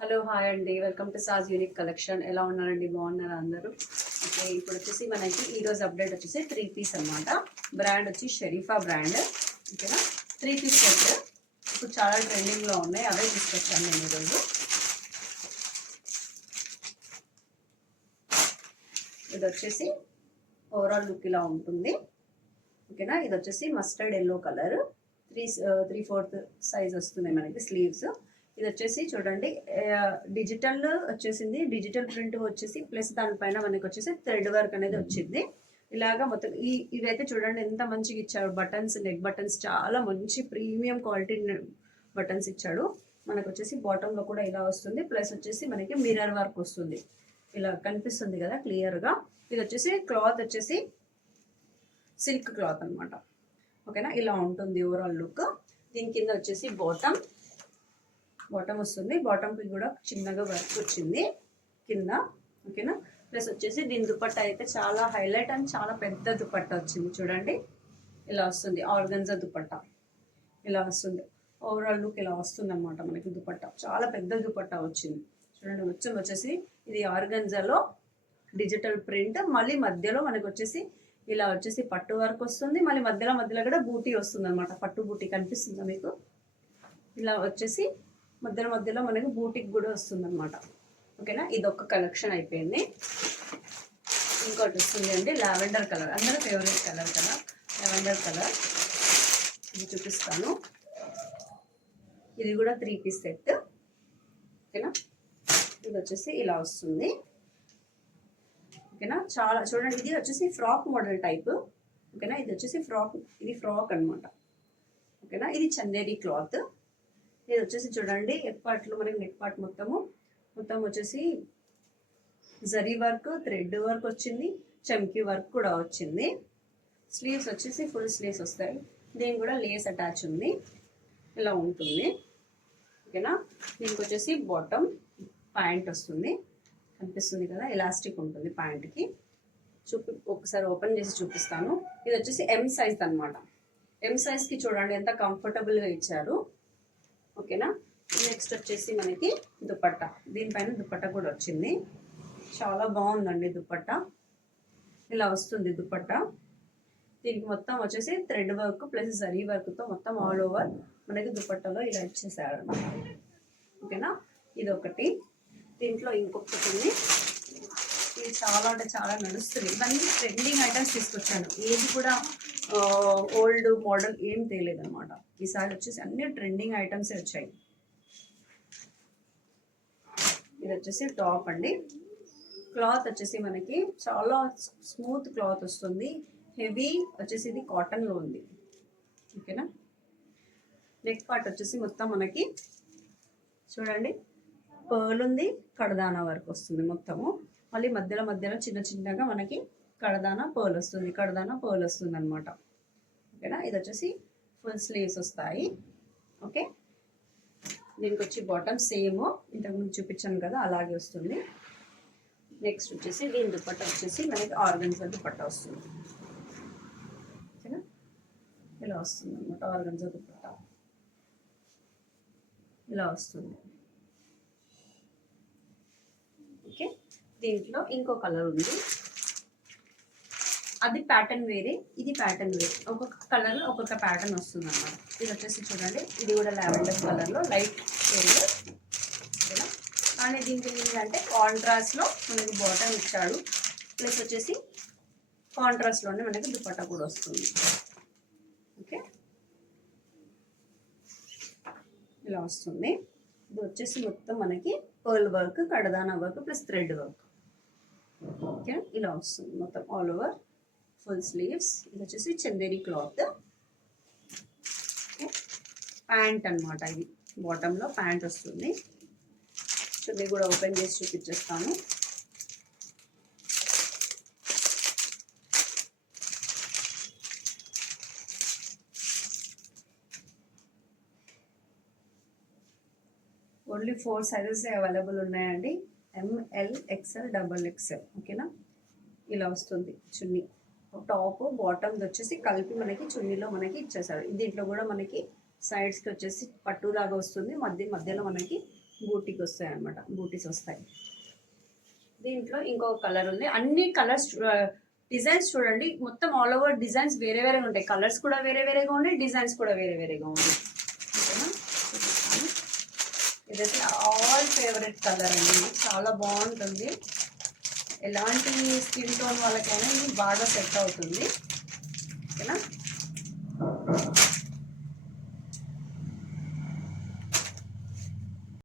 Hello hi అండి, welcome to సాజ్ unique collection. ఎలా ఉన్నారండి? బాగున్నారా అందరూ? ఓకే, ఇప్పుడు వచ్చేసి మనకి ఈరోజు అప్డేట్ వచ్చేసి 3 పీస్ అనమాట. బ్రాండ్ వచ్చి షరీఫా బ్రాండ్. ఓకేనా, 3 పీస్ సెట్ ఇప్పుడు చాలా ట్రెండింగ్లో ఉన్నాయి, అవే తీసుకొచ్చాను నేను ఈరోజు. ఇది వచ్చేసి ఓవరాల్ లుక్ ఇలా ఉంటుంది. ఓకేనా, ఇది వచ్చేసి మస్టర్డ్ ఎల్లో కలర్, 3/4 సైజ్ వస్తుంది మనకి స్లీవ్స్. ఇది వచ్చేసి చూడండి, డిజిటల్ వచ్చేసింది, డిజిటల్ ప్రింట్ వచ్చేసి ప్లస్ దానిపైన మనకి వచ్చేసి థ్రెడ్ వర్క్ అనేది వచ్చింది. ఇలాగా మొత్తం ఇవైతే చూడండి ఎంత మంచిగా ఇచ్చాడు. బటన్స్, నెక్ బటన్స్ చాలా మంచి ప్రీమియం క్వాలిటీ బటన్స్ ఇచ్చాడు. మనకు వచ్చేసి బాటంలో కూడా ఇలా వస్తుంది, ప్లస్ వచ్చేసి మనకి మిర్రర్ వర్క్ వస్తుంది. ఇలా కనిపిస్తుంది కదా క్లియర్గా. ఇది వచ్చేసి క్లాత్ వచ్చేసి సిల్క్ క్లాత్ అనమాట. ఓకేనా, ఇలా ఉంటుంది ఓవరాల్ లుక్. దీని కింద వచ్చేసి బాటమ్ వస్తుంది. బాటమ్కి కూడా చిన్నగా వర్క్ వచ్చింది కింద. ఓకేనా, ప్లస్ వచ్చేసి దీని దుపట్టా అయితే చాలా హైలైట్ అండ్ చాలా పెద్ద దుపట్టా వచ్చింది. చూడండి ఇలా వస్తుంది, ఆర్గన్జా దుపట్టా ఇలా వస్తుంది. ఓవరాల్ లుక్ ఇలా వస్తుంది అనమాట. మనకి దుపట్టా చాలా పెద్ద దుపట్టా వచ్చింది. చూడండి, వచ్చేసి ఇది ఆర్గన్జాలో డిజిటల్ ప్రింట్, మళ్ళీ మధ్యలో మనకు వచ్చేసి ఇలా వచ్చేసి పట్టు వర్క్ వస్తుంది. మళ్ళీ మధ్యలో కూడా బూటీ వస్తుంది అనమాట. పట్టు బూటీ కనిపిస్తుందా మీకు? ఇలా వచ్చేసి మధ్యలో మనకి బూటీకి కూడా వస్తుంది అనమాట. ఓకేనా, ఇది ఒక కలెక్షన్ అయిపోయింది. ఇంకోటి వస్తుంది అండి లావెండర్ కలర్, అందరూ ఫేవరెట్ కలర్ కదా లావెండర్ కలర్. ఇది చూపిస్తాను. ఇది కూడా 3 పీస్ సెట్. ఓకేనా, ఇది వచ్చేసి ఇలా వస్తుంది. ఓకేనా, చాలా చూడండి, ఇది వచ్చేసి ఫ్రాక్ మోడల్ టైప్. ఓకేనా, ఇది వచ్చేసి ఇది ఫ్రాక్ అనమాట. ఓకేనా, ఇది చందేరి క్లాత్. ఇది వచ్చేసి చూడండి నెక్ పార్ట్లో మనకి నెక్ పార్ట్ మొత్తం వచ్చేసి జరీ వర్క్, థ్రెడ్ వర్క్ వచ్చింది, చమ్కీ వర్క్ కూడా వచ్చింది. స్లీవ్స్ వచ్చేసి ఫుల్ స్లీవ్స్ వస్తాయి. దీనికి కూడా లేస్ అటాచ్ ఉంది, ఇలా ఉంటుంది. ఓకేనా, దీనికి వచ్చేసి బాటమ్ ప్యాంట్ వస్తుంది, కనిపిస్తుంది కదా, ఎలాస్టిక్ ఉంటుంది ప్యాంట్కి. ఒకసారి ఓపెన్ చేసి చూపిస్తాను. ఇది వచ్చేసి ఎం సైజ్ అనమాట. ఎం సైజ్కి చూడండి ఎంత కంఫర్టబుల్గా ఇచ్చారు. ఓకేనా, నెక్స్ట్ వచ్చేసి మనకి దుపట్టా. దీనిపైన దుపట్టా కూడా వచ్చింది, చాలా బాగుందండి దుపట్టా. ఇలా వస్తుంది దుపట్టా. దీనికి మొత్తం వచ్చేసి థ్రెడ్ వర్క్ ప్లస్ జరీ వర్క్తో మొత్తం ఆల్ ఓవర్ మనకి దుపట్టాలో ఇలా ఇచ్చేసారు అనమాట. ఓకేనా, ఇది ఒకటి. దీంట్లో ఇంకొకటి ఉంది, ఇది చాలా అంటే చాలా నడుస్తుంది. ఇవన్నీ ట్రెండింగ్ ఐటమ్స్ తీసుకొచ్చాను, ఏది కూడా ఓల్డ్ మోడల్ ఏం తెలియదు అనమాట. ఈసారి వచ్చేసి అన్ని ట్రెండింగ్ ఐటమ్సే వచ్చాయి. ఇది వచ్చేసి టాప్ అండి. క్లాత్ వచ్చేసి మనకి చాలా స్మూత్ క్లాత్ వస్తుంది, హెవీ వచ్చేసి ఇది కాటన్లో ఉంది. ఓకేనా, నెక్ పార్ట్ వచ్చేసి మొత్తం మనకి చూడండి పర్ల్ ఉంది, కడదానా వర్క్ వస్తుంది మొత్తము. మళ్ళీ మధ్యలో చిన్నగా మనకి కడదానా పర్ల్ వస్తుంది అనమాట. ఓకేనా, ఇది వచ్చేసి ఫుల్ స్లీవ్స్ వస్తాయి. ఓకే, దీనికి వచ్చి బాటమ్ సేమ్ ఇంతకుముందు చూపించాను కదా అలాగే వస్తుంది. నెక్స్ట్ వచ్చేసి దీని దుపట్టా వచ్చేసి మనకి ఆర్గన్జా దుపట్టా వస్తుంది. ఓకేనా, ఇలా వస్తుంది అనమాట. ఆర్గన్జా దుపట్టా ఇలా వస్తుంది. ఓకే, దీంట్లో ఇంకో కలర్ ఉంది, అది ప్యాటర్న్ వేరే, ఇది ప్యాటర్న్ వేరే. ఒక్కొక్క కలర్లో ఒక్కొక్క ప్యాటర్న్ వస్తుంది అన్నమాట. ఇది వచ్చేసి చూడండి, ఇది కూడా లావెండర్ కలర్లో లైట్ షేడ్. ఓకేనా, కానీ దీనికి ఏంటంటే కాంట్రాస్ట్లో మనకి బాటమ్ ఇచ్చాడు, ప్లస్ వచ్చేసి కాంట్రాస్ట్లోనే మనకి దుపట్టా కూడా వస్తుంది. ఓకే, ఇలా వస్తుంది. ఇది వచ్చేసి మొత్తం మనకి పర్ల్ వర్క్, కడదానా work plus thread work. Okay, ఇలా వస్తుంది మొత్తం ఆల్ ఓవర్ ఫుల్ స్లీవ్స్. ఇది వచ్చేసి చందేరి క్లాత్. ప్యాంట్ అనమాట, ఇది బాటంలో ప్యాంట్ వస్తుంది. చున్నీ కూడా ఓపెన్ చేసి చూపించేస్తాను. ఓన్లీ 4 సైజెస్ అవైలబుల్ ఉన్నాయండి, ML, XL, XXL. ఓకేనా, ఇలా వస్తుంది చున్నీ. టాప్ బాటమ్ వచ్చేసి కలిపి మనకి చున్నీలో మనకి ఇచ్చేసాడు. దీంట్లో కూడా మనకి సైడ్స్కి వచ్చేసి పట్టులాగా వస్తుంది, మధ్యలో మనకి బూటీకి వస్తాయి అన్నమాట, బూటీస్ వస్తాయి. దీంట్లో ఇంకొక కలర్ ఉంది. అన్ని కలర్స్ డిజైన్స్ చూడండి, మొత్తం ఆల్ ఓవర్ డిజైన్స్ వేరే వేరేగా ఉంటాయి. కలర్స్ కూడా వేరే వేరేగా ఉన్నాయి, డిజైన్స్ కూడా వేరే వేరేగా ఉన్నాయి. ఓకేనా, ఇదైతే ఆల్ ఫేవరెట్ కలర్ అండి, చాలా బాగుంటుంది. ఎలాంటి స్కిన్ టోన్ వాళ్ళకైనా ఇది బాగా సెట్ అవుతుంది. ఓకేనా.